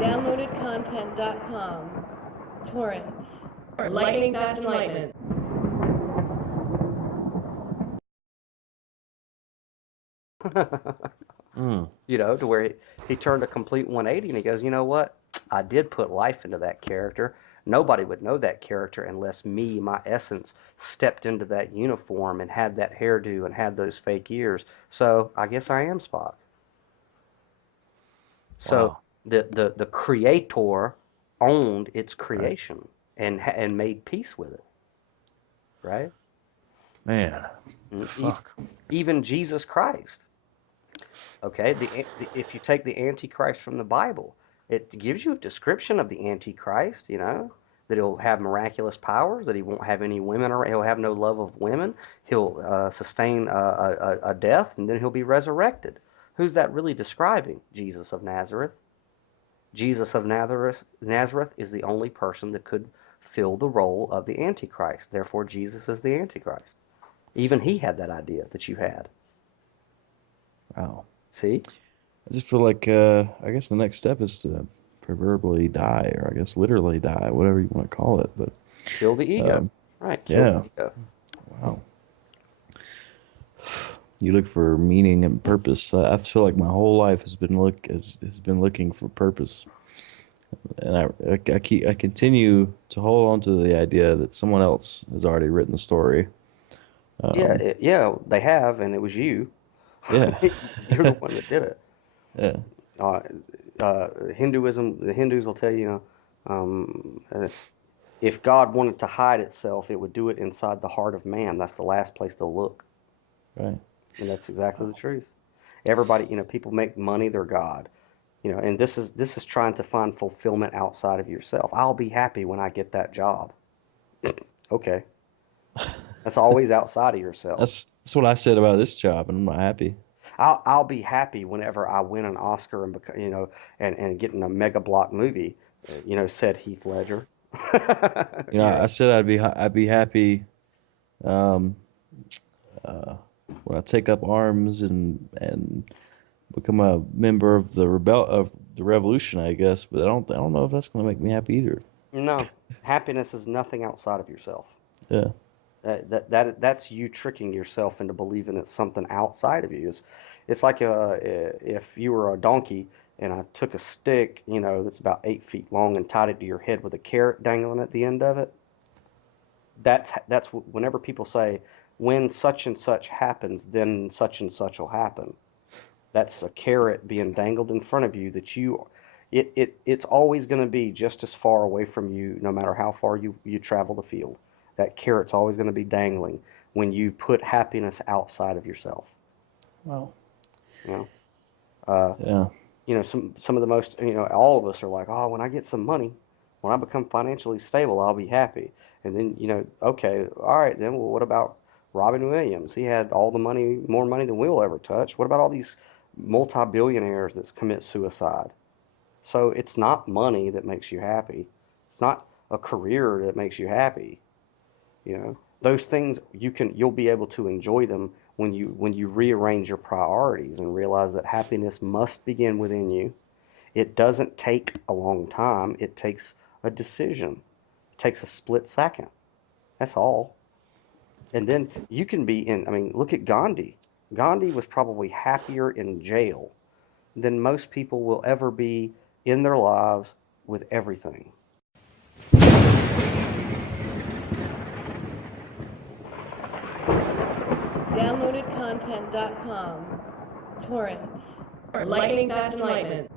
Downloadedcontent.com. Torrents. Lightning fast enlightenment. To where he turned a complete 180 and he goes, you know what? I did put life into that character. Nobody would know that character unless me, my essence, stepped into that uniform and had that hairdo and had those fake ears. So I guess I am Spock. So Wow. the creator owned its creation and made peace with it, right? Man. E- Fuck. Even Jesus Christ. Okay, if you take the Antichrist from the Bible, it gives you a description of the Antichrist, that he'll have miraculous powers, that he won't have any women, or he'll have no love of women, he'll sustain a death, and then he'll be resurrected. Who's that really describing? Jesus of Nazareth. Jesus of Nazareth is the only person that could fill the role of the Antichrist. Therefore, Jesus is the Antichrist. Even he had that idea that you had. Wow. See? I just feel like I guess the next step is to proverbially die, or I guess literally die, whatever you want to call it. But Kill the ego. um, Right, kill yeah. the ego. Wow. You look for meaning and purpose. I feel like my whole life has been looking for purpose, and I continue to hold on to the idea that someone else has already written the story. Yeah, Um, they have, and it was you. yeah. You're the one that did it. Yeah. Uh, Hinduism, the Hindus will tell you, if God wanted to hide itself, it would do it inside the heart of man. That's the last place to look, Right. and that's exactly the Wow. truth. Everybody, people make money their God, and this is trying to find fulfillment outside of yourself. I'll be happy when I get that job. Okay, that's always outside of yourself. That's what I said about this job, and I'm not happy. I'll be happy whenever I win an Oscar and get in a mega block movie, said Heath Ledger. I said I'd be happy um, uh, when I take up arms and become a member of the revolution, I guess. But I don't know if that's going to make me happy either. No, happiness is nothing outside of yourself. Yeah. That's you tricking yourself into believing it's something outside of you. It's like if you were a donkey and I took a stick, that's about 8 feet long and tied it to your head with a carrot dangling at the end of it. Whenever people say when such and such happens, then such and such will happen. That's a carrot being dangled in front of you that it's always going to be just as far away from you, no matter how far you travel the field. That carrot's always going to be dangling when you put happiness outside of yourself. Well. You know, uh, Yeah. some of the most, all of us are like, oh, when I get some money, when I become financially stable, I'll be happy. And then, okay, all right, then, well, what about Robin Williams? He had all the money, more money than we'll ever touch. What about all these multi-billionaires that commit suicide? So it's not money that makes you happy. It's not a career that makes you happy. Those things you'll be able to enjoy them when you rearrange your priorities and realize that happiness must begin within you. It doesn't take a long time. It takes a decision. It takes a split second. That's all. And then you can be I mean, look at Gandhi. Gandhi was probably happier in jail than most people will ever be in their lives with everything. Downloadedcontent.com. Torrents. Lightning fast enlightenment.